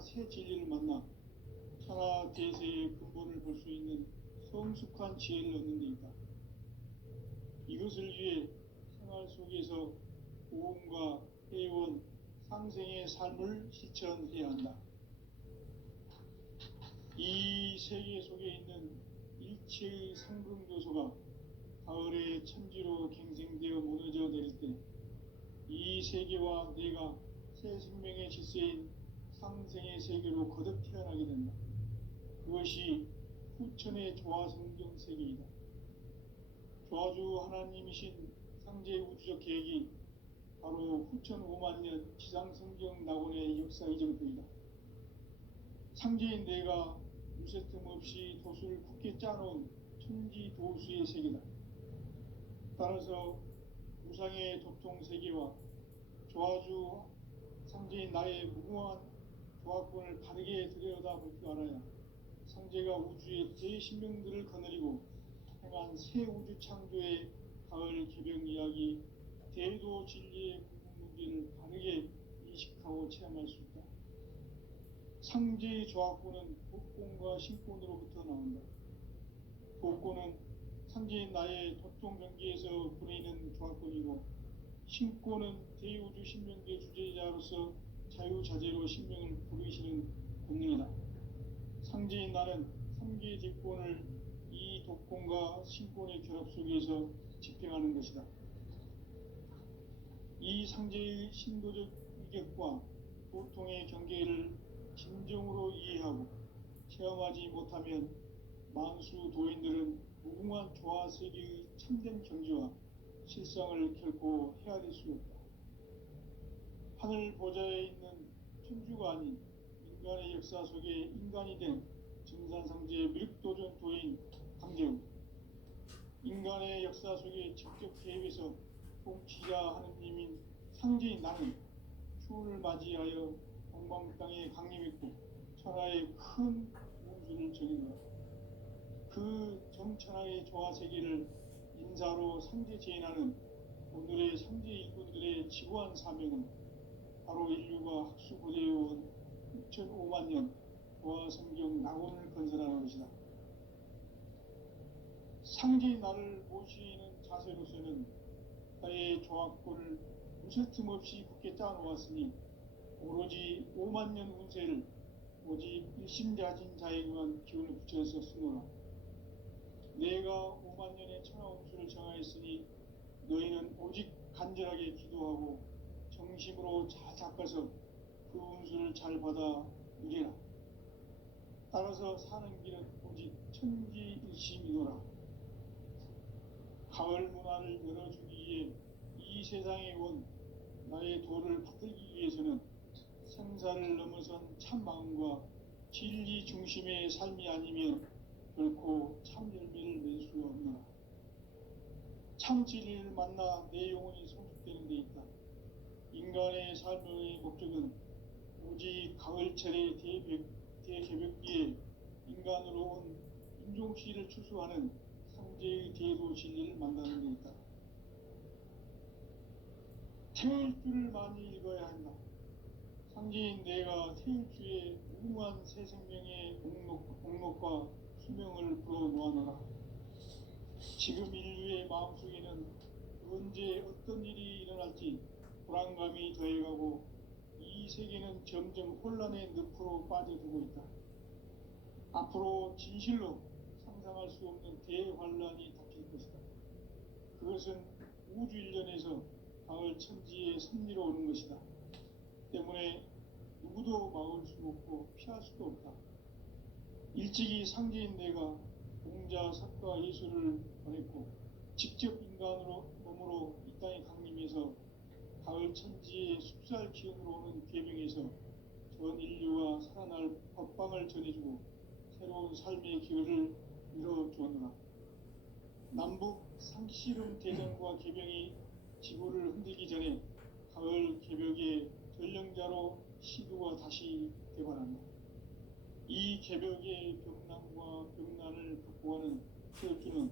새 진리를 만나 천하 대세의 근본을 볼 수 있는 성숙한 지혜를 얻는 데 있다. 이것을 위해 생활 속에서 보험과 회원, 상생의 삶을 실천해야 한다. 이 세계 속에 있는 일체의 상급 요소가 가을의 천지로 갱생되어 무너져 내릴 때 이 세계와 내가 새 생명의 질서인 상생의 세계로 거듭 태어나게 된다. 그것이 후천의 조화성경 세계이다. 조화주 하나님이신 상제 우주적 계획이 바로 후천 5만 년 지상성경 낙원의 역사 이정표이다. 상제인 내가 무쇠 틈 없이 도수를 굳게 짜놓은 천지 도수의 세계다. 따라서 무상의 도통 세계와 조화주 상제인 나의 무궁한 조화권을 바르게 들여다볼 줄 알아야 상제가 우주의 대신명들을 거느리고 행한 새 우주 창조의 가을 개벽 이야기, 대도 진리의 궁극무기를 바르게 인식하고 체험할 수 있다. 상제의 조화권은 복권과 신권으로부터 나온다. 복권은 상제인 나의 도통 경계에서 부리는 조화권이고, 신권은 대우주 신명계 주제자로서 자유자재로 신명을 부르시는 권능이다. 상제인 나는 3개의 뒷권을 이 독권과 신권의 결합 속에서 집행하는 것이다. 이 상제의 신도적 위격과 도통의 경계를 진정으로 이해하고 체험하지 못하면 만수 도인들은 무궁한 조화세계의 참된 경지와 실상을 결코 헤아릴 수 없다. 하늘 보좌에 있는 천주가 아닌 인간의 역사 속에 인간이 된 정산상제의 밀도전 도인 강재우, 인간의 역사 속에 직접 개입해서 통치자 하느님인 상제인 나는 추운을 맞이하여 동방 땅에 강림했고 천하의 큰 운수를 정했노라. 그 정천하의 조화세계를 인사로 상제 제인하는 오늘의 상제 일꾼들의 지구한 사명은 바로 인류가 학수고대해온 6,5만 년 조화성경 낙원을 건설하는 것이다. 상제인 나를 모시는 자세로서는 나의 조화권을 무쇠틈 없이 굳게 짜놓았으니 오로지 5만 년 운세를 오직 일심자진 자에게만 기운을 붙여서 쓰노라. 내가 5만 년의 천하 운수를 정하였으니 너희는 오직 간절하게 기도하고 정심으로 잘 닦아서 그 운수를 잘 받아 누리라. 따라서 사는 길은 오직 천지일심이노라. 가을 문화를 열어주기 위해 이 세상에 온 나의 도를 받들기 위해서는 생사를 넘어선 참 마음과 진리 중심의 삶이 아니면 결코 참 열매를 낼 수 없노라. 참 진리를 만나 내 영혼이 성숙되는 데 있다. 인간의 삶의 목적은 오직 가을철의 대개벽기에 인간으로 온 인종시를 추수하는 상제의 대도 진리를 만나는 데 있다. 태일주를 많이 읽어야 한다. 상제인 내가 태일주의 무궁한 새 생명의 목록과 수명을 불어놓아노라. 지금 인류의 마음속에는 언제 어떤 일이 일어날지 불안감이 더해가고 이 세계는 점점 혼란의 늪으로 빠져들고 있다. 앞으로 진실로 상상할 수 없는 대환란이 닥칠 것이다. 그것은 우주 일련에서 가을 천지의 섭리로 오는 것이다. 때문에 누구도 막을 수 없고 피할 수도 없다. 일찍이 상제인 내가 공자, 석가, 예수를 보냈고 직접 인간으로 몸으로 이 땅에 강림해서 가을 천지의 숲살 기운으로 오는 계명에서 전 인류와 살아날 법방을 전해주고 새로운 삶의 기회를 열어주었노라. 남북 상씨름 대전과 개병이 지구를 흔들기 전에 가을 개벽의 전령자로 시두가 다시 개발한다. 이 개벽의 벽난과 벽난을 극복하는 태엽주는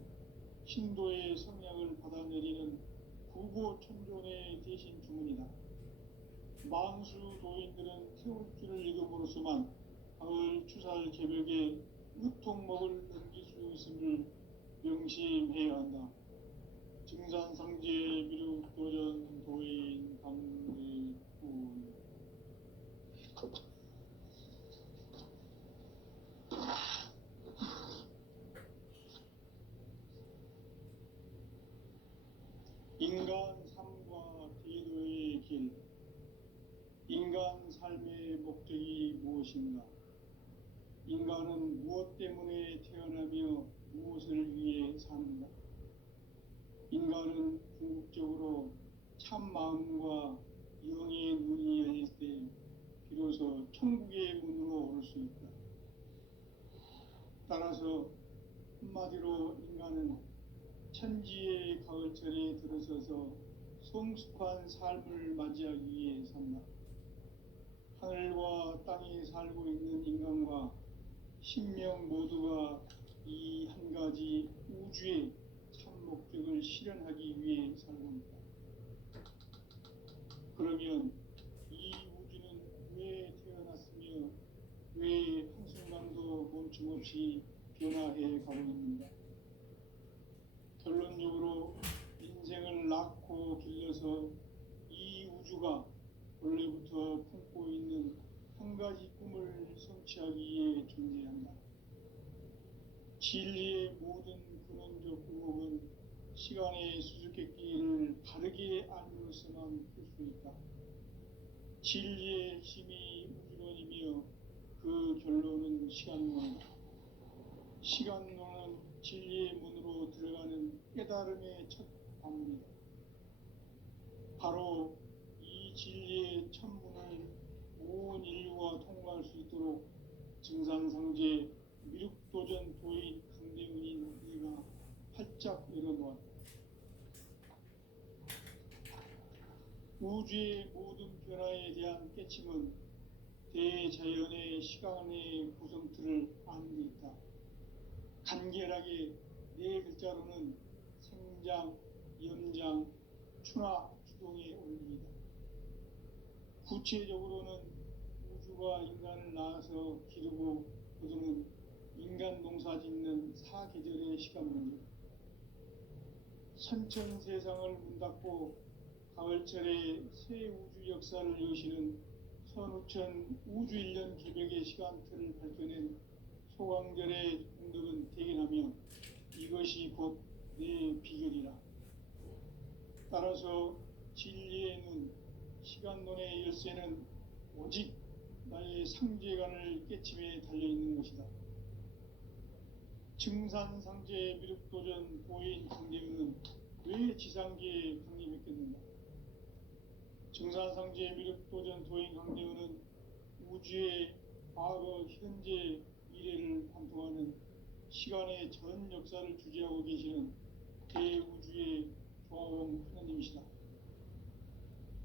신도의 성약을 받아내리는 구보 천존의 대신 주문이다. 만수 도인들은 태울 줄을 읽음으로써만 가을 추살 개벽에 유통목을 넘길 수 있음을 명심해야 한다. 증산상제 미륵 도전 도인 강대군. 인간 삶과 대도의 길. 인간 삶의 목적이 무엇인가? 인간은 무엇 때문에 태어나며 무엇을 위해 사는가? 인간은 궁극적으로 참 마음과 영의 눈이 열릴 때 비로소 천국의 문으로 올 수 있다. 따라서 한마디로 인간은 천지의 가을철에 들어서서 성숙한 삶을 맞이하기 위해 산다. 하늘과 땅에 살고 있는 인간과 신명 모두가 이 한 가지 우주의 참 목적을 실현하기 위해 살고 있다. 그러면 이 우주는 왜 태어났으며 왜 한순간도 멈춤없이 변화해 가고 있는가? 결론적으로 인생을 낳고 길러서 이 우주가 원래부터 품고 있는 한 가지 꿈을 성취하기 위해 존재한다. 진리의 모든 근원적 의혹은 시간의 수수께끼를 바르게 알므로서만 풀 수 있다. 진리의 핵심이 우주론이며 그 결론은 시간론이다. 시간론은 진리의 문으로 들어가는 깨달음의 첫 방문이다. 바로 이 진리의 첫 문을 온 인류가 통과할 수 있도록 증상상제 미륵도전 도인 강대훈인 내가 활짝 열어놓았다. 우주의 모든 변화에 대한 깨침은 대자연의 시간의 구성틀을 아는 데 있다. 간결하게 네 글자로는 생장, 연장, 추나 추동의 원리이다. 구체적으로는 우주가 인간을 낳아서 기르고 거두는 인간 농사 짓는 사계절의 시간문이다. 선천 세상을 문 닫고 가을철에 새 우주 역사를 여시는 선우천 우주 1년 개벽의 시간틀을 밝혀낸 소강절의 공덕은 대견하며 이것이 곧 내 비결이라. 따라서 진리의 눈, 시간론의 열쇠는 오직 나의 상제관을 깨침에 달려있는 것이다. 증산상제 미륵도전 도인 강대훈은 왜 지상계에 강림했겠는가? 증산상제 미륵도전 도인 강대훈은 우주의 과거, 현재, 미래를 관통하는 시간의 전 역사를 주재하고 계시는 대우주의 조화원 하나님이시다.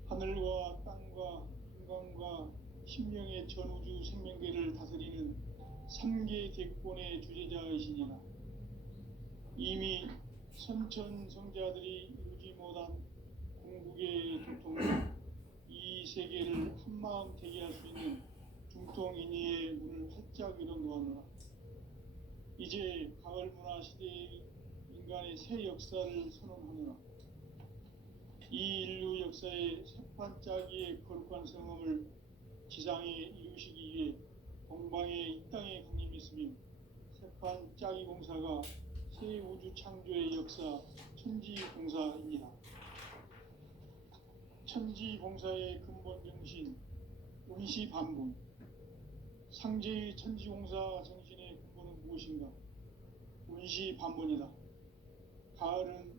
하늘과 땅과 인간과 신명의 전우주 생명계를 다스리는 3계 대권의 주재자이시니라. 이미 선천성자들이 이루지 못한 궁극의 도통으로 이 세계를 한마음 되게 할 수 있는 중통인의의 문을 활짝 열어놓았노라. 이제 가을 문화 시대의 인간의 새 역사를 선언하노라. 이 인류 역사의 새판짜기의 거룩한 성험을 지상에 이루시기 위해 동방의 이 땅에 강림했으며 새판짜기 공사가 새 우주 창조의 역사 천지공사입니다. 천지공사의 근본 정신 원시반분. 상제의 천지공사 정신의 근본은 무엇인가? 원시반분이다. 가을은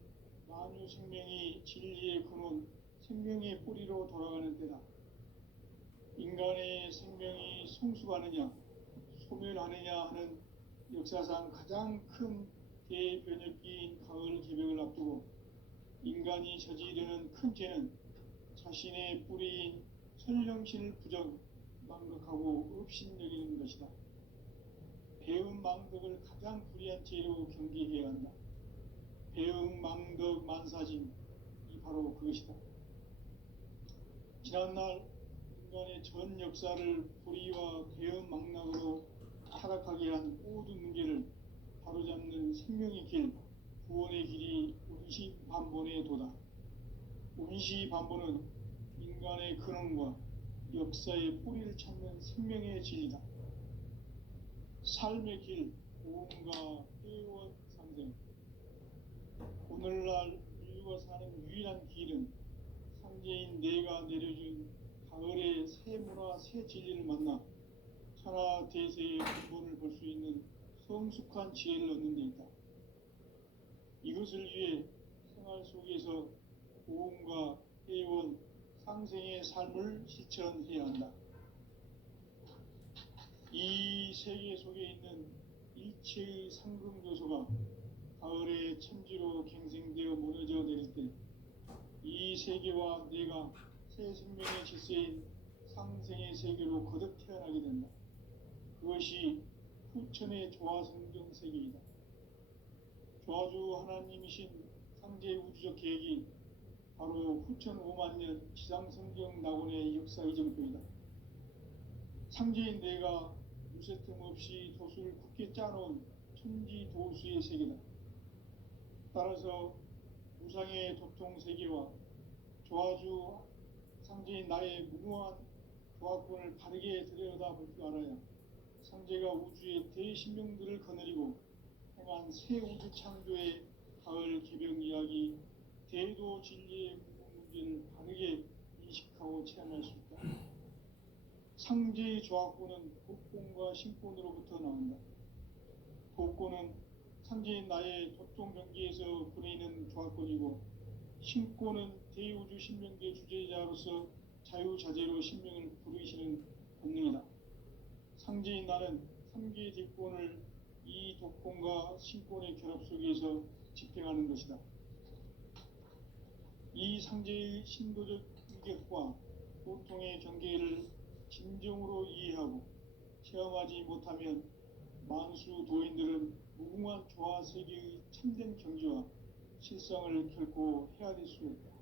만유 생명이 진리의 근원, 생명의 뿌리로 돌아가는 때다. 인간의 생명이 성숙하느냐, 소멸하느냐 하는 역사상 가장 큰 대변혁기인 가을 개벽을 앞두고 인간이 저지르는 큰 죄는 자신의 뿌리인 선령신을 부정, 망각하고 업신여기는 것이다. 배움 망덕을 가장 불의한 죄로 경계해야 한다. 배움 망덕 만사짐이 바로 그것이다. 지난날 인간의 전 역사를 불의와 대응망락으로 타락하게 한 모든 문제를 바로잡는 생명의 길, 구원의 길이 운시반본의 도다. 운시반본은 인간의 근원과 역사의 뿌리를 찾는 생명의 진리다. 삶의 길, 오음과 회원 상생. 오늘날 인류가 사는 유일한 길은 상제인 내가 내려준 가을의 새 문화, 새 진리를 만나 천하 대세의 근본을 볼 수 있는 성숙한 지혜를 얻는 데 있다. 이것을 위해 생활 속에서 오음과 회원, 상생의 삶을 실천해야 한다. 이 세계 속에 있는 일체의 상금교소가 가을의 천지로 갱생되어 무너져 내릴 때 이 세계와 내가 새 생명의 질서인 상생의 세계로 거듭 태어나게 된다. 그것이 후천의 조화성경 세계이다. 조화주 하나님이신 상제 우주적 계획이 바로 후천 5만 년 지상성경 낙원의 역사 이정표이다. 상제인 내가 무쇠틈 없이 도수를 굳게 짜놓은 천지 도수의 세계다. 따라서 무상의 도통 세계와 조화주 상제인 나의 무모한 조화권을 바르게 들여다볼 줄 알아야 상제가 우주의 대신명들을 거느리고 행한 새 우주 창조의 가을 개병 이야기, 대도 진리의 문제를 바르게 인식하고 체험할 수 있다. 상제의 조화권은 복권과 신권으로부터 나온다. 복권은 상제인 나의 도통 경계에서 보내는 조화권이고, 신권은 대우주 신명계 주제자로서 자유자재로 신명을 부르시는 본능이다. 상제인 나는 3개의 뒷권을 이 독권과 신권의 결합 속에서 집행하는 것이다. 이 상제의 신도적 위격과 보통의 경계를 진정으로 이해하고 체험하지 못하면 만수 도인들은 무궁한 조화 세계의 참된 경지와 실상을 결코 헤아릴 수 없다.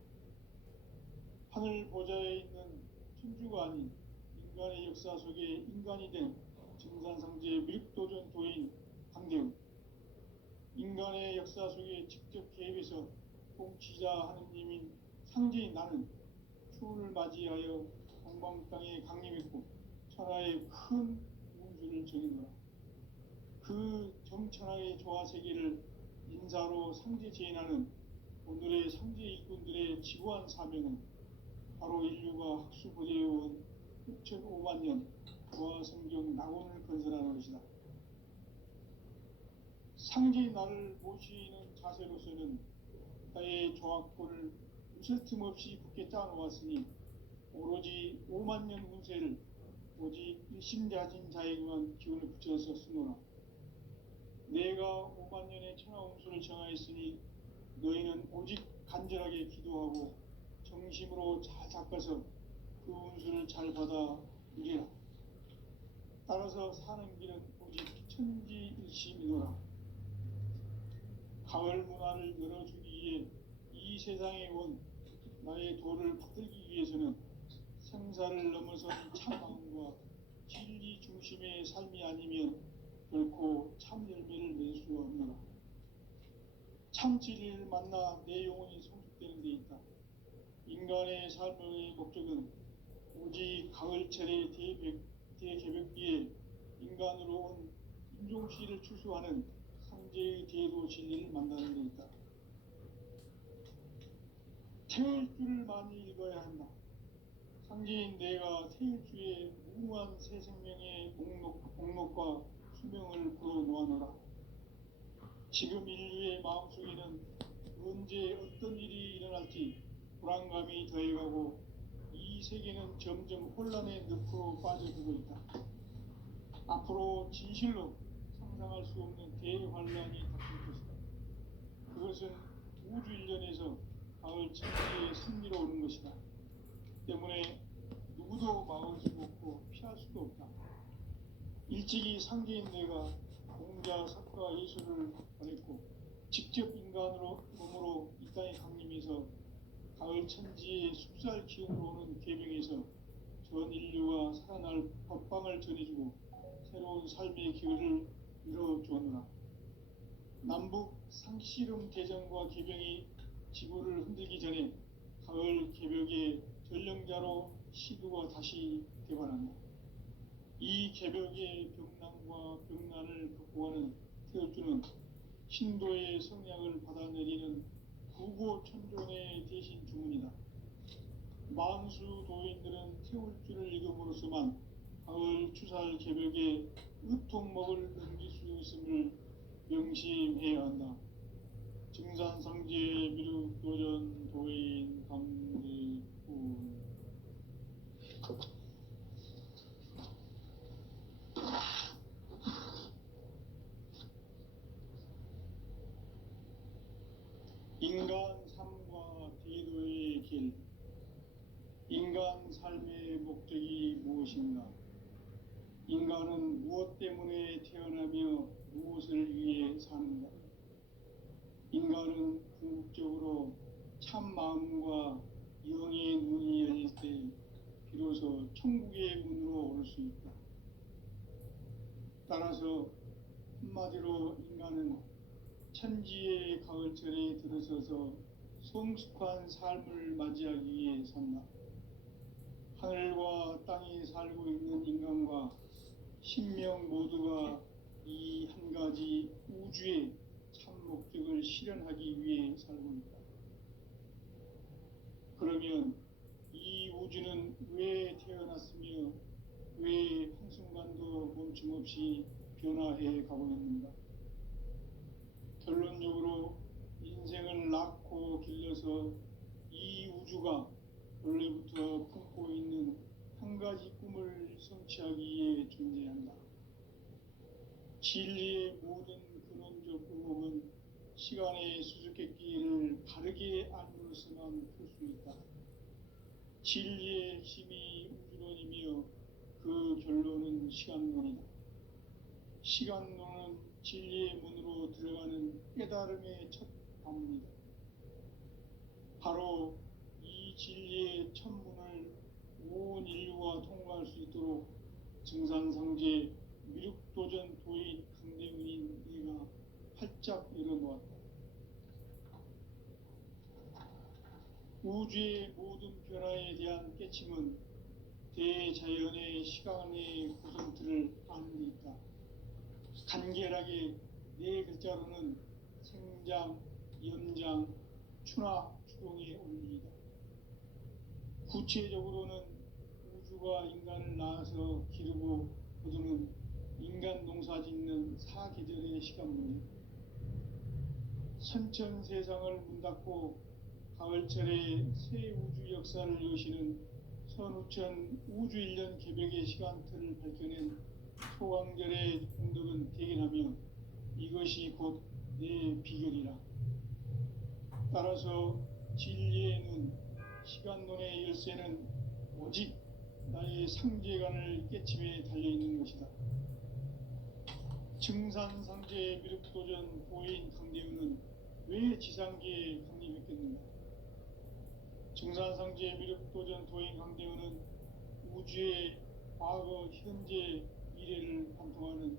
하늘 보좌에 있는 천주가 아닌 인간의 역사 속에 인간이 된 증산상제의 밀도전 도인 강대훈, 인간의 역사 속에 직접 개입해서 통치자 하느님인 상제인 나는 추운을 맞이하여 동방 땅에 강림했고 천하의 큰 운수를 정해노라. 그 정천하의 조화 세계를 인사로 상제 제인하는 오늘의 상제 일꾼들의 지구한 사명은 바로 인류가 학수보대해온 6,5만 년 조화 성경 낙원을 건설하는 것이다. 상제의 나를 모시는 자세로서는 나의 조화권을 무쇠 틈 없이 굳게 짜놓았으니 오로지 5만 년 운세를 오직 일심자진 자에게만 기운을 붙여서 쓰노라. 내가 5만 년의 천하 운수를 정하였으니 너희는 오직 간절하게 기도하고 정심으로 잘 닦아서 그 운수를 잘 받아 누리라. 따라서 사는 길은 오직 천지일심이노라. 가을 문화를 열어주기 위해 이 세상에 온 나의 도를 받들기 위해서는 생사를 넘어선 참마음과 진리 중심의 삶이 아니면 결코 참 열매를 낼 수 없노라. 참 진리를 만나 내 영혼이 성숙되는 데 있다. 인간의 삶의 목적은 오직 가을철의 대개벽기에 인간으로 온 인종씨를 추수하는 상제의 대도 진리를 만나는 데 있다. 태일주를 많이 읽어야 한다. 상제인 내가 태일주의 무궁한 새 생명의 목록과 수명을 불어놓아노라. 지금 인류의 마음속에는 언제 어떤 일이 일어날지 불안감이 더해가고 이 세계는 점점 혼란의 늪으로 빠져들고 있다. 앞으로 진실로 상상할 수 없는 대환란이 닥칠 것이다. 그것은 우주 일련에서 가을 천지의 승리로 오는 것이다. 때문에 누구도 막을 수 없고 피할 수도 없다. 일찍이 상제인 내가 공자, 석가, 예수를 보냈고 직접 인간으로 몸으로 이 땅에 강림해서 가을 천지의 숲살 기운으로 오는 계명에서 전 인류가 살아날 법방을 전해주고 새로운 삶의 기회를 열어주었노라. 남북 상씨름 대전과 개병이 지구를 흔들기 전에 가을 개벽의 전령자로 시두가 다시 개발한다. 이 개벽의 벽난과 벽난을 극복하는 태엽주는 신도의 성약을 받아내리는 부고천존의 대신 주문이다. 만수 도인들은 태울주를 읽음으로써만 가을 추살 개벽의 으통먹을 넘길 수 있음을 명심해야 한다. 증산상제 미륵도전 도인 강대군. 인간 삶과 대도의 길. 인간 삶의 목적이 무엇인가? 인간은 무엇 때문에 태어나며 무엇을 위해 사는가? 인간은 궁극적으로 참 마음과 영의 눈이 열릴 때 비로소 천국의 문으로 올 수 있다. 따라서 한마디로 인간은 천지의 가을철에 들어서서 성숙한 삶을 맞이하기 위해 산다. 하늘과 땅에 살고 있는 인간과 신명 모두가 이 한 가지 우주의 참 목적을 실현하기 위해 살고 있다. 그러면 이 우주는 왜 태어났으며 왜 한순간도 멈춤없이 변화해 가고 있는가? 결론적으로 인생을 낳고 길러서 이 우주가 원래부터 품고 있는 한 가지 꿈을 성취하기 위해 존재한다. 진리의 모든 근원적 의목은 시간의 수수께끼를 바르게 알므로서만 풀 수 있다. 진리의 핵심이 우주론이며 그 결론은 시간론이다. 시간론은 진리의 문으로 들어가는 깨달음의 첫 관문이다. 바로 이 진리의 첫 문을 온 인류가 통과할 수 있도록 증산상제 미륵도전 도인 강대훈인 내가 활짝 열어놓았다. 우주의 모든 변화에 대한 깨침은 대자연의 시간의 구성틀을 아는 데 있다. 간결하게 네 글자로는 생장, 연장, 추나 추동의 원리이다. 구체적으로는 우주가 인간을 낳아서 기르고 거두는 인간 농사 짓는 사계절의 시간문이다. 선천세상을 문닫고 가을철에 새 우주 역사를 여시는 선우천 우주일년 개벽의 시간틀을 밝혀낸 소강절의 공덕은 대견하며 이것이 곧 내 비결이라. 따라서 진리의 눈, 시간론의 열쇠는 오직 나의 상제관을 깨침에 달려있는 것이다. 증산상제 미륵도전 도인 강대훈은 왜 지상계에 강림했겠는가? 증산상제 미륵도전 도인 강대훈은 우주의 과거, 현재, 미래를 관통하는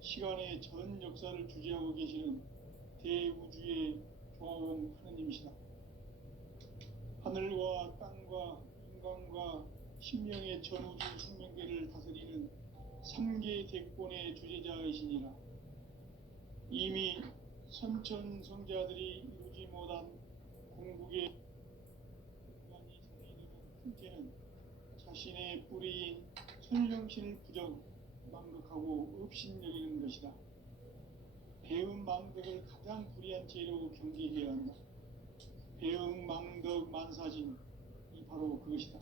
시간의 전 역사를 주재하고 계시는 대우주의 조화원 하느님이시다. 하늘과 땅과 인간과 신명의 전우주 생명계를 다스리는 3계 대권의 주재자이시니라. 이미 선천성자들이 이루지 못한 궁극의 인간이 자리이는 큰 죄는 자신의 뿌리인 천령신을 부정, 망극하고 업신여기는 것이다. 배음 망덕을 가장 불의한 죄로 경계해야 한다. 배음 망덕 만사진이 바로 그것이다.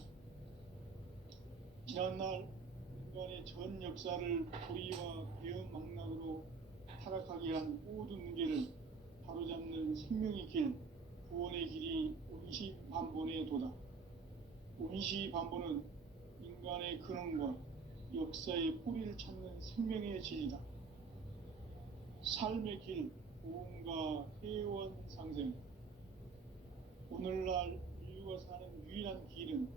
지난날 인간의 전 역사를 불의와 배음 망락으로 타락하게 한 모든 문제를 바로잡는 생명의 길, 구원의 길이 운시반본의 도다. 운시반본은 인간의 근원과 역사의 뿌리를 찾는 생명의 진리다. 삶의 길, 고음과 회원 상생. 오늘날 인류가 사는 유일한 길은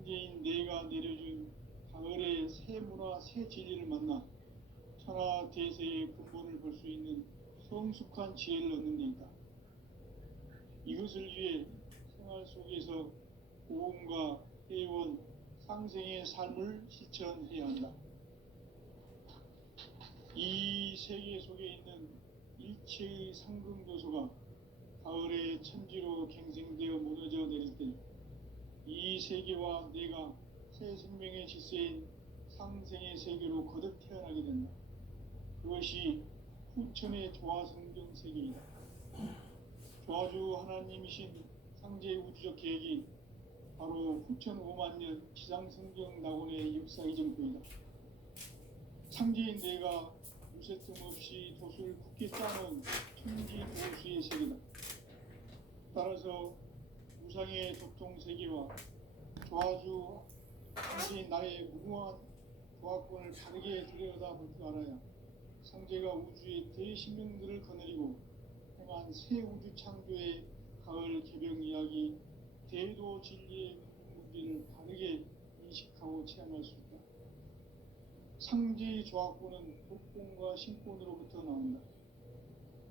상제인 내가 내려준 가을의 새 문화 새 진리를 만나 천하 대세의 근본을 볼 수 있는 성숙한 지혜를 얻는 데 있다. 이것을 위해 생활 속에서 고음과 회원, 상생의 삶을 실천해야 한다. 이 세계 속에 있는 일체의 상승도소가 가을의 천지로 갱생되어 무너져 내릴 때 이 세계와 내가 새 생명의 질서인 상생의 세계로 거듭 태어나게 된다. 그것이 후천의 조화성경 세계이다. 조화주 하나님이신 상제의 우주적 계획이 바로 후천 5만 년 지상성경 낙원의 역사의 정토이다. 상제인 내가 무쇠틈 없이 도수를 굳게 쌓아놓은 천지 도수의 세계다. 따라서 우상의 도통 세계와 조화주 상제인 나의 무궁한 조화권을 다르게 들여다볼 줄 알아야 상제가 우주의 대신명들을 거느리고 행한 새 우주 창조의 가을 개병 이야기 대도 진리의 문제를 다르게 인식하고 체험할 수 있다. 상제의 조화권은 독권과 신권으로부터 나온다.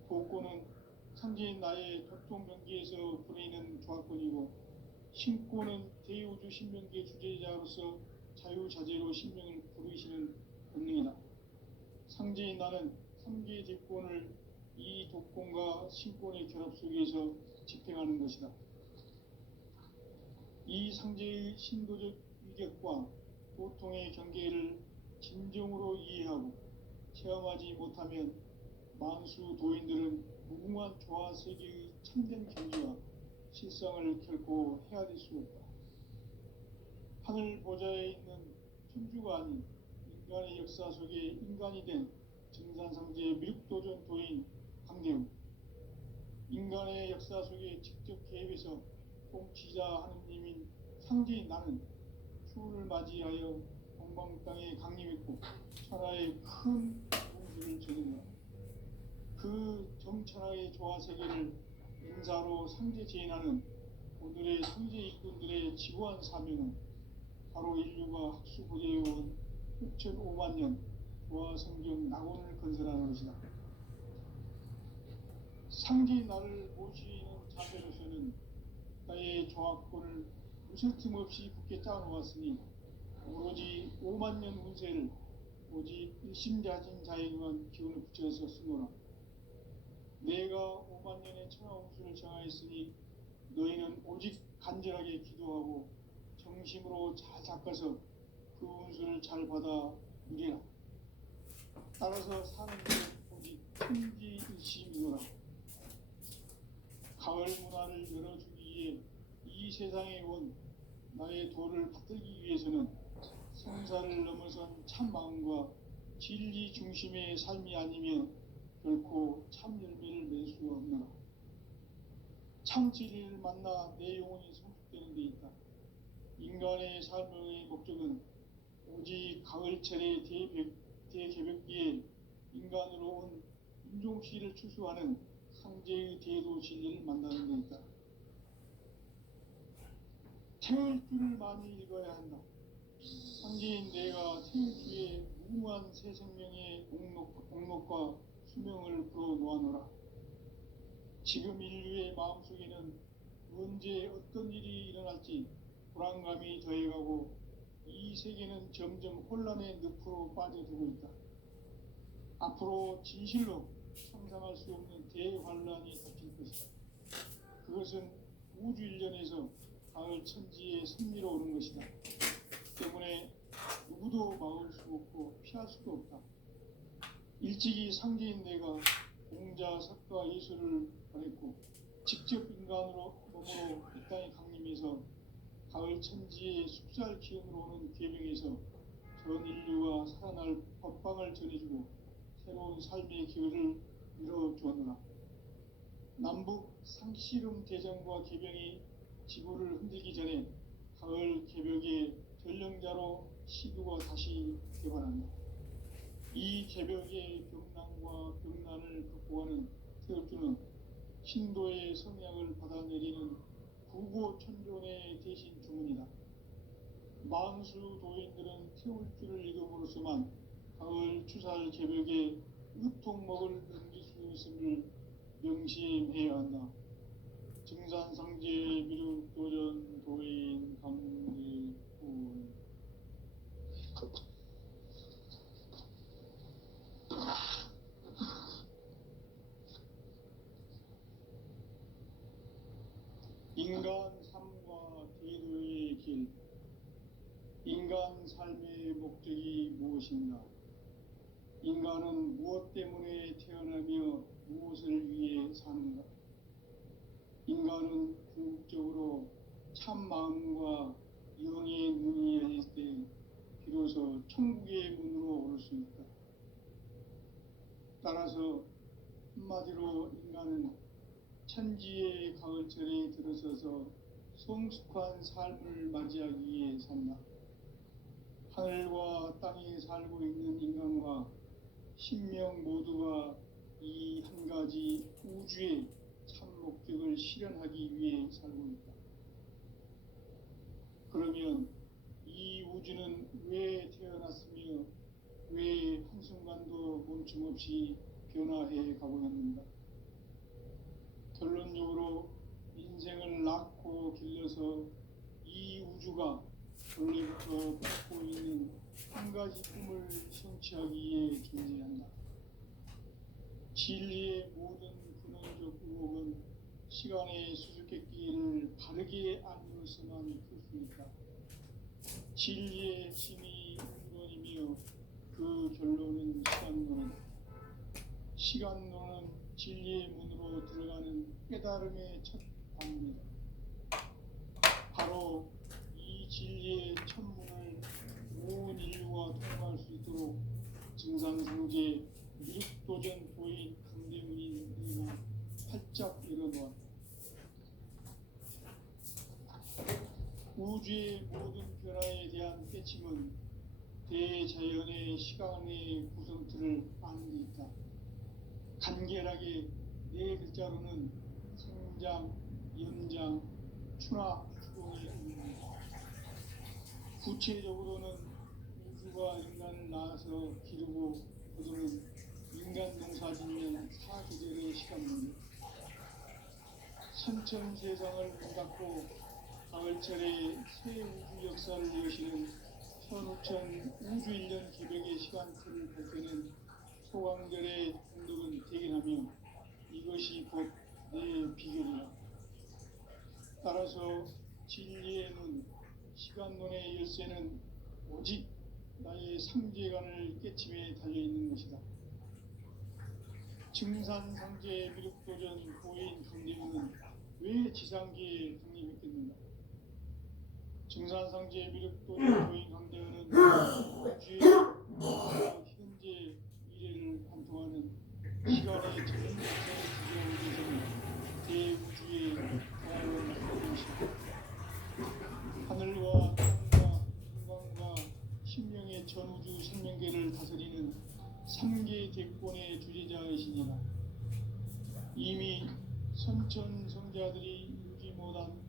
독권은 상제인 나의 도통 명기에서 보내는 조화권이고, 신권은 대우주 신명기의 주제자로서 자유자재로 신명을 부르시는 본능이다. 상제인 나는 3개의 대권을 이 독권과 신권의 결합 속에서 집행하는 것이다. 이 상제의 신도적 위격과 도통의 경계를 진정으로 이해하고 체험하지 못하면 만수 도인들은 무궁한 조화 세계의 참된 경지와 실상을 결코 헤아릴 수 없다. 하늘 보좌에 있는 천주가 아닌 인간의 역사 속에 인간이 된 증산상제의 미륵도전 도인 강대우, 인간의 역사 속에 직접 개입해서 통치자 하느님인 상제인 나는 추운을 맞이하여 동방 땅에 강림했고 천하의 큰 공주를 전했노라. 그 정천하의 조화 세계를 인사로 상제 제인하는 오늘의 상제 일꾼들의 지고한 사명은 바로 인류가 학수고대해온 6,500만 년 조화 성경 낙원을 건설하는 것이다. 상제인 나를 모시는 자세로서는 나의 조화권을 무슨 틈 없이 굳게 짜놓았으니 오로지 5만 년 운세를 오직 일심자진 자에게만 기운을 붙여서 쓰노라. 내가 5만 년의 천하홍수를 정하였으니 너희는 오직 간절하게 기도하고 정심으로 잘 닦아서 그 운수를 잘 받아 누리라. 따라서 사는 것 오직 천지일심이노라. 가을 문화를 열어주기 위해 이 세상에 온 나의 도를 받들기 위해서는 성사를 넘어선 참 마음과 진리 중심의 삶이 아니면 결코 참 열매를 맺을 수 없노라. 참 진리를 만나 내 영혼이 성숙되는 데 있다. 인간의 삶의 목적은 오직 가을철의 대개벽기에 인간으로 온 인종시를 추수하는 상제의 대도 진리를 만나는 데 있다. 태울 줄을 많이 읽어야 한다. 상제인 내가 태울 주의 무궁한 새 생명의 옥록과 수명을 불어놓아노라. 지금 인류의 마음속에는 언제 어떤 일이 일어날지 불안감이 더해가고 이 세계는 점점 혼란의 늪으로 빠져들고 있다. 앞으로 진실로 상상할 수 없는 대환란이 닥칠 것이다. 그것은 우주 일련에서 가을 천지의 섭리로 오는 것이다. 때문에 누구도 막을 수 없고 피할 수도 없다. 일찍이 상제인 내가 공자, 석가, 예술을 보냈고 직접 인간으로 몸으로 이 땅에 강림해서 가을 천지의 숙살 기운으로 오는 계명에서 전 인류가 살아날 법방을 전해주고 새로운 삶의 기회를 열어주었노라. 남북 상씨름 대전과 개병이 지구를 흔들기 전에 가을 개벽의 전령자로 시두가 다시 개발한다. 이 개벽의 병난과 병난을 극복하는 태엽주는 신도의 성향을 받아내리는 구고천존의 대신 주문이다. 만수 도인들은 태울 줄을 이름으로서만 가을 추살 개벽에 으통먹을 넘길 수 있음을 명심해야 한다. 증산상제 미륵도전 도인 강대군. 인간 삶과 대도의 길. 인간 삶의 목적이 무엇인가? 인간은 무엇 때문에 태어나며 무엇을 위해 사는가? 인간은 궁극적으로 참 마음과 영의 눈이 열릴 때 비로소 천국의 문으로 올 수 있다. 따라서 한마디로 인간은 천지의 가을철에 들어서서 성숙한 삶을 맞이하기 위해 산다. 하늘과 땅에 살고 있는 인간과 신명 모두가 이 한 가지 우주의 참 목적을 실현하기 위해 살고 있다. 그러면 이 우주는 왜 태어났으며 왜 한순간도 멈춤없이 변화해 가고 있는가? 결론적으로 인생을 낳고 길러서 이 우주가 원래부터 갖고 있는 한 가지 꿈을 성취하기 위해 존재한다. 진리의 모든 근원적 의혹은 시간의 수수께끼를 바르게 알면서만 풀 수 있다. 진리의 핵심이 인론이며 그 결론은 시간론이다. 시간론은 진리의 문으로 들어가는 깨달음의 첫 방문이다. 바로 이 진리의 첫 문을 온 인류가 통과할 수 있도록 증산상제 미륵도전 도인 강대문이 우리가 활짝 열어놓았다. 우주의 모든 변화에 대한 깨침은 대자연의 시간의 구성틀을 아는 데 있다. 간결하게 네 글자로는 성장, 연장, 추나, 추동이 아닙니다. 구체적으로는 우주가 인간을 낳아서 기르고 거두는 인간 농사 짓는 사계절의 시간입니다. 선천 세상을 문 닫고 가을철에 새 우주 역사를 여시는 현우천 우주 1년 기백의 시간틀을 밝혀낸 소강절의 공덕은 대견하며 이것이 곧 내 비결이다. 따라서 진리의 눈, 시간론의 열쇠는 오직 나의 상제관을 깨침에 달려있는 것이다. 증산상제 미륵도전 도인 강대문은 왜 지상계에 강림했겠는가? 증산상제 미륵도전 도인 강대문은 우주의 현재 미래를 관통하는 시간의 전 역사를 지배하기 위해서는 대우주의 다양한 것이다. 하늘과 땅과 인간과 신명의 전우주 생명계를 다스리는 3개 대권의 주제자이시니라. 이미 선천성자들이 이루지 못한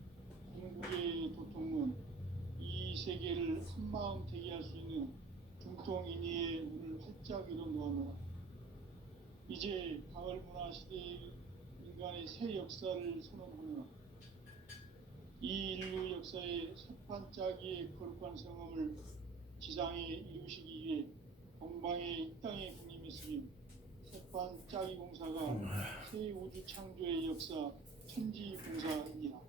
궁극의 도통은 이 세계를 한마음 되게 할 수 있는 중통인의의 문을 활짝 열어놓아노라. 이제 가을 문화 시대의 인간의 새 역사를 선언하노라. 이 인류 역사의 석판짜기의 거룩한 성험을 지상에 이루시기 위해 동방의 이 땅에 강림했으며 석판짜기 공사가 새 우주 창조의 역사 천지봉사이니라.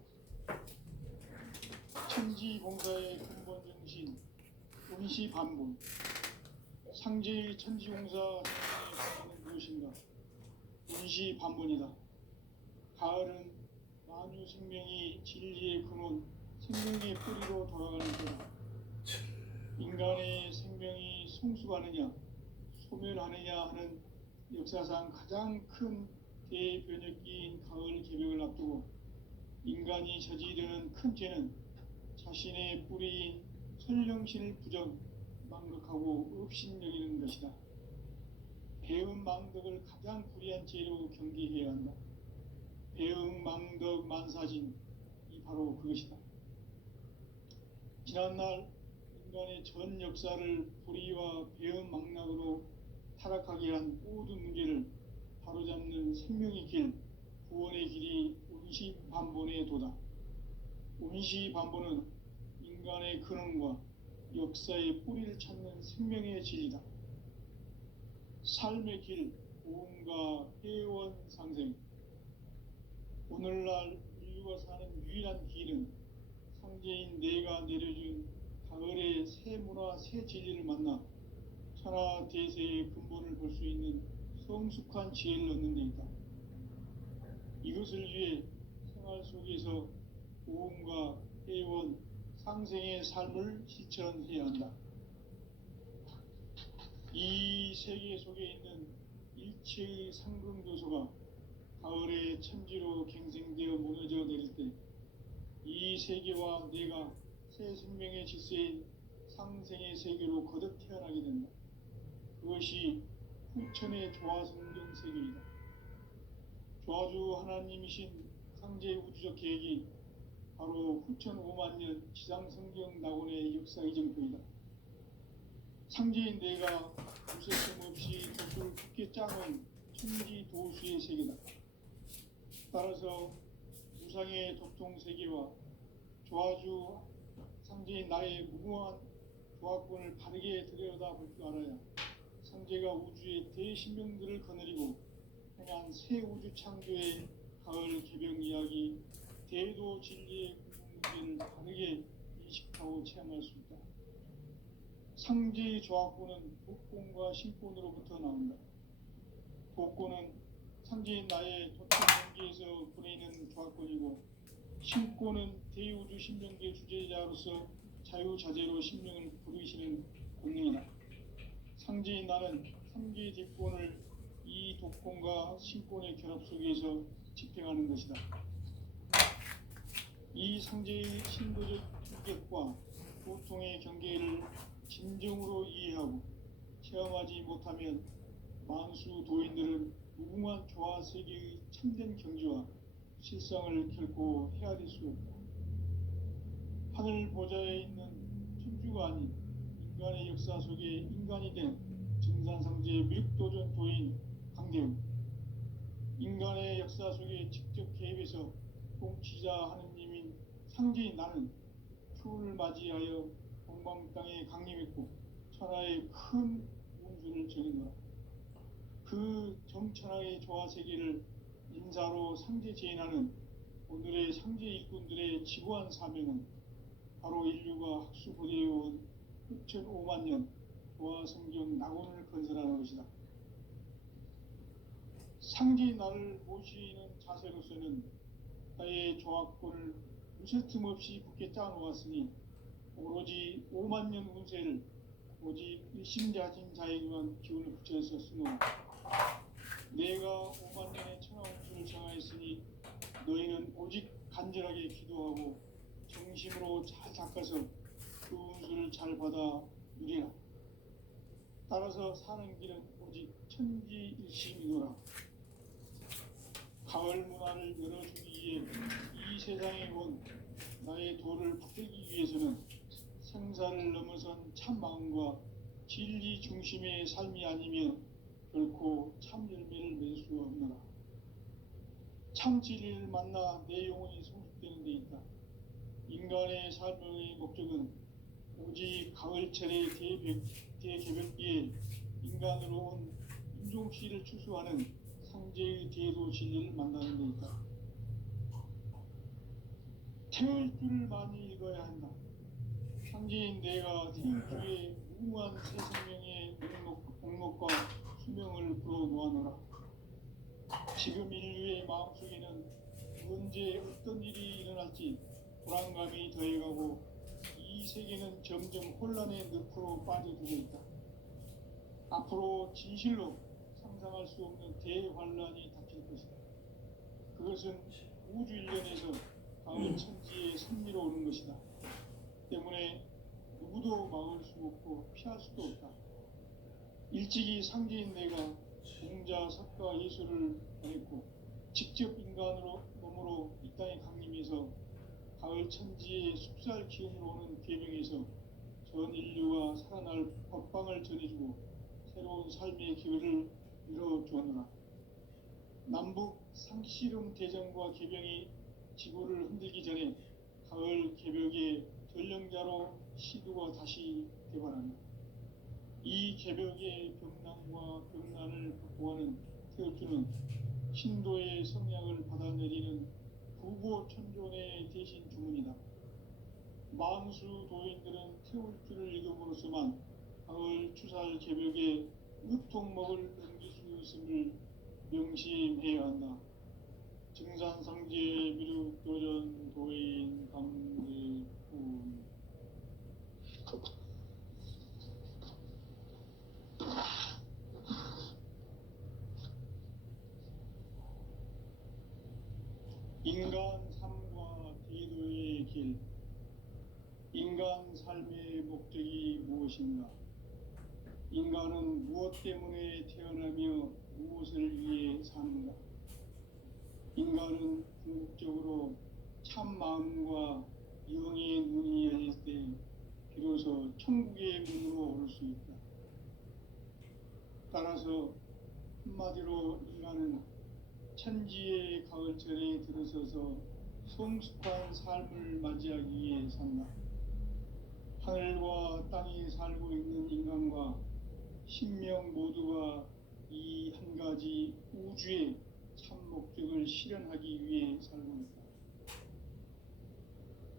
천지봉사의 근본 정신 운시반본. 상제의 천지공사 생명의 무엇인가? 운시반본이다. 가을은 만유 생명이 진리의 근원, 생명의 뿌리로 돌아가는 때다. 인간의 생명이 성숙하느냐, 소멸하느냐 하는 역사상 가장 큰 대변혁기인 가을 개벽을 앞두고 인간이 저지르는 큰 죄는 자신의 뿌리인 설령신을 부정, 망덕하고 업신여기는 것이다. 배음 망덕을 가장 불의한 죄로 경계해야 한다. 배음 망덕 만사진, 이 바로 그것이다. 지난날 인간의 전 역사를 불의와 배은망락으로 타락하게 한 모든 문제를 바로잡는 생명의 길, 구원의 길이 운시반본의 도다. 운시반본은 인간의 근원과 역사의 뿌리를 찾는 생명의 진리다. 삶의 길, 보험과 회원 상생. 오늘날 인류가 사는 유일한 길은 상제인 내가 내려준 가을의 새 문화, 새 진리를 만나 천하 대세의 근본을 볼 수 있는 성숙한 지혜를 얻는 데 있다. 이것을 위해 생활 속에서 보험과 회원, 상생의 삶을 실천해야 한다. 이 세계 속에 있는 일체의 상승교소가 가을의 천지로 갱생되어 무너져 내릴 때 이 세계와 내가 새 생명의 질서인 상생의 세계로 거듭 태어나게 된다. 그것이 후천의 조화성경 세계이다. 조화주 하나님이신 상제 우주적 계획이 바로 후천 5만 년 지상성경 낙원의 역사 이정표이다. 상제인 내가 무쇠점 없이 돛을 굳게 짜놓은 천지 도수의 세계다. 따라서 무상의 도통 세계와 조화주 상제인 나의 무궁한 조화권을 바르게 들여다볼 줄 알아야 상제가 우주의 대신명들을 거느리고 행한 새 우주 창조의 가을 개병 이야기, 대도 진리의 궁극 문제를 바르게 인식하고 체험할 수 있다. 상제의 조화권은 독권과 신권으로부터 나온다. 독권은 상제인 나의 도통 경계에서 보내는 조화권이고, 신권은 대우주 신명계 주제자로서 자유자재로 신명을 부르시는 권능이다. 상제인 나는 3개 뒷권을 이 독권과 신권의 결합 속에서 집행하는 것이다. 이 상제의 신도적 규격과 고통의 경계를 진정으로 이해하고 체험하지 못하면 만수 도인들은 무궁한 조화 세계의 참된 경지와 실상을 결코 헤아릴 수 없다. 하늘 보좌에 있는 천주가 아닌 인간의 역사 속에 인간이 된 증산상제의 밀도전 도인 강대웅, 인간의 역사 속에 직접 개입해서 통치자 하느님인 상제인 나는 추운을 맞이하여 동방 땅에 강림했고 천하의 큰 운수를 정했노라. 그 정천하의 조화 세계를 인사로 상제 제인하는 오늘의 상제 일꾼들의 지구한 사명은 바로 인류가 학수고대해온 6,5만 년 조화 성경 낙원을 건설하는 것이다. 상제인 나를 모시는 자세로서는 나의 조화권을 무쇠 틈 없이 굳게 짜놓았으니 오로지 5만 년 운세를 오직 일심자진 자에게만 기운을 붙여서 쓰노라. 내가 5만 년의 천하 운수를 정하였으니 너희는 오직 간절하게 기도하고 정심으로 잘 닦아서 그 운수를 잘 받아 누리라. 따라서 사는 길은 오직 천지일심이노라. 가을 문화를 열어주기 위해 이 세상에 온 나의 도를 붙들기 위해서는 생사를 넘어선 참 마음과 진리 중심의 삶이 아니면 결코 참 열매를 맺을 수 없노라. 참 진리를 만나 내 영혼이 성숙되는 데 있다. 인간의 삶의 목적은 오직 가을철의 대개벽기에 인간으로 온 인종씨를 추수하는 상제의 대도 진리를 만나는 데 있다. 태울 줄을 많이 읽어야 한다. 상제인 내가 태울 주의 무궁한 새 생명의 목록과 수명을 불어놓아노라. 지금 인류의 마음속에는 언제 어떤 일이 일어날지 불안감이 더해가고 이 세계는 점점 혼란의 늪으로 빠져들고 있다. 앞으로 진실로 상상할 수 없는 대환란이 닥칠 것이다. 그것은 우주 일련에서 가을 천지의 섭리로 오는 것이다. 때문에 누구도 막을 수 없고 피할 수도 없다. 일찍이 상제인 내가 공자, 석가, 예수를 보냈고 직접 인간으로 몸으로 이 땅에 강림해서 가을 천지의 숲살 기운으로 오는 계명에서 전 인류가 살아날 법방을 전해주고 새로운 삶의 기회를 열어주었노라. 남북 상씨름 대전과 개병이 지구를 흔들기 전에 가을 개벽의 전령자로 시두가 다시 되관한다. 이 개벽의 병난과 병난을 극복하는 태울주는 신도의 성약을 받아내리는 부고천존의 대신 주문이다. 만수 도인들은 태울주를 읽음으로써만 가을 추살 개벽의 으통목을 넘길 수 있음을 명심해야 한다. 증산상제 미륵도전 도인 강대군. 인간 삶과 대도의 길. 인간 삶의 목적이 무엇인가? 인간은 무엇 때문에 태어나며 무엇을 위해 사는가? 인간은 궁극적으로 참 마음과 영의 눈이 열릴 때 비로소 천국의 문으로 오를 수 있다. 따라서 한마디로 인간은 천지의 가을철에 들어서서 성숙한 삶을 맞이하기 위해 산다. 하늘과 땅에 살고 있는 인간과 신명 모두가 이 한 가지 우주의 참 목적을 실현하기 위해 살고 있다.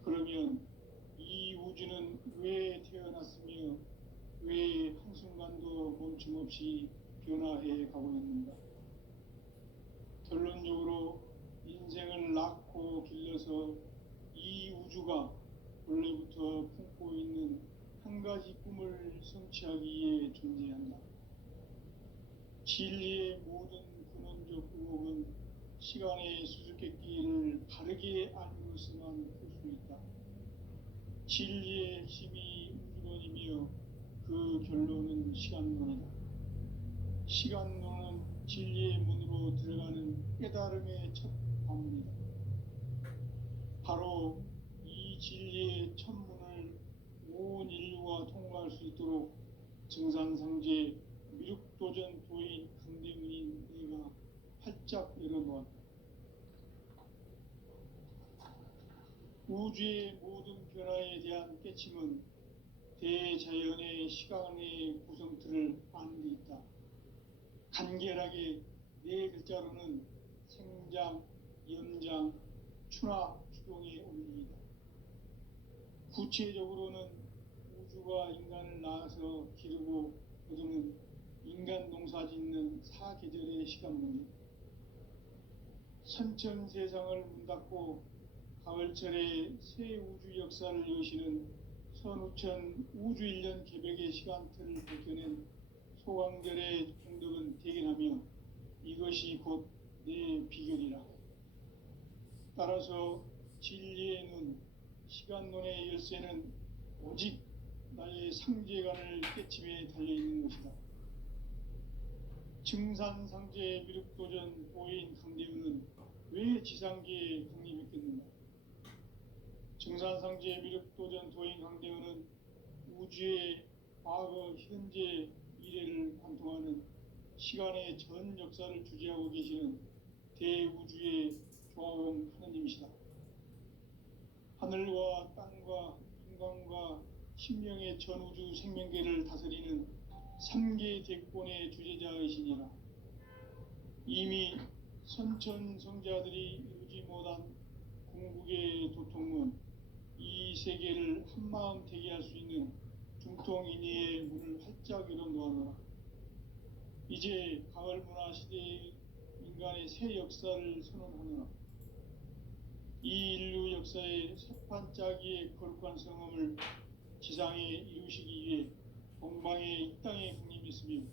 그러면 이 우주는 왜 태어났으며 왜 한순간도 멈춤없이 변화해 가고 있는가? 결론적으로 인생을 낳고 길러서 이 우주가 원래부터 품고 있는 한 가지 꿈을 성취하기 위해 존재한다. 진리의 모든 근원적 의혹은 시간의 수수께끼를 바르게 알고서만 풀 수 있다. 진리의 핵심이 우주론이며 그 결론은 시간론이다. 시간론은 진리의 문으로 들어가는 깨달음의 첫 관문이다. 바로 이 진리의 첫 문을 온 인류가 통과할 수 있도록 증산상제 미륵도전 도인 강대문인 내가 활짝 열어놓았다. 우주의 모든 변화에 대한 깨침은 대자연의 시간의 구성틀을 아는 데 있다. 간결하게 네 글자로는 생장, 연장, 추나 추동의 원리이다. 구체적으로는 우주가 인간을 낳아서 기르고 거두는 인간 농사 짓는 사계절의 시간문이 선천 세상을 문 닫고 가을철에 새 우주 역사를 여시는 선우천 우주 1년 개벽의 시간틀을 벗겨낸 소강절의 공덕은 대견하며 이것이 곧 내 비결이라. 따라서 진리의 눈, 시간론의 열쇠는 오직 나의 상제관을 깨침에 달려있는 것이다. 증산상제 미륵도전 도인 강대우는 왜 지상계에 강림했겠는가? 증산상제 미륵도전 도인 강대우는 우주의 과거, 현재, 미래를 관통하는 시간의 전 역사를 주재하고 계시는 대우주의 조화원 하느님이시다. 하늘과 땅과 인간과 신명의 전우주 생명계를 다스리는 3계 대권의 주재자이시니라. 이미 선천성자들이 이루지 못한 궁극의 도통은 이 세계를 한마음 되게 할 수 있는 중통인의의 문을 활짝 열어놓았노라. 이제 가을 문화 시대의 인간의 새 역사를 선언하노라. 이 인류 역사의 새판짜기의 거룩한 성험을 지상에 이루시기 위해 동방의 이 땅에 강림했으며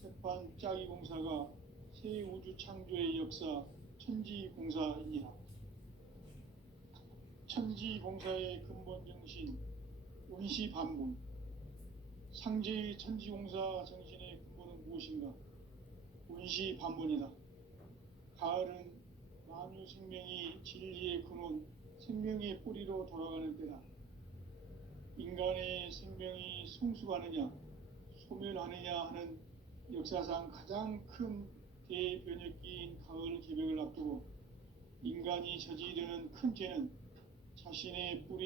새판짜기 공사가 새 우주 창조의 역사 천지공사이니라. 천지공사의 근본 정신 원시반분. 상제의 천지공사 정신의 근본은 무엇인가? 원시반분이다. 가을은 만유 생명이 진리의 근원, 생명의 뿌리로 돌아가는 때다. 인간의 생명이 성숙하느냐 소멸하느냐 하는 역사상 가장 큰 대변혁기인 가을 개벽을 앞두고 인간이 저지르는 큰 죄는 자신의 뿌리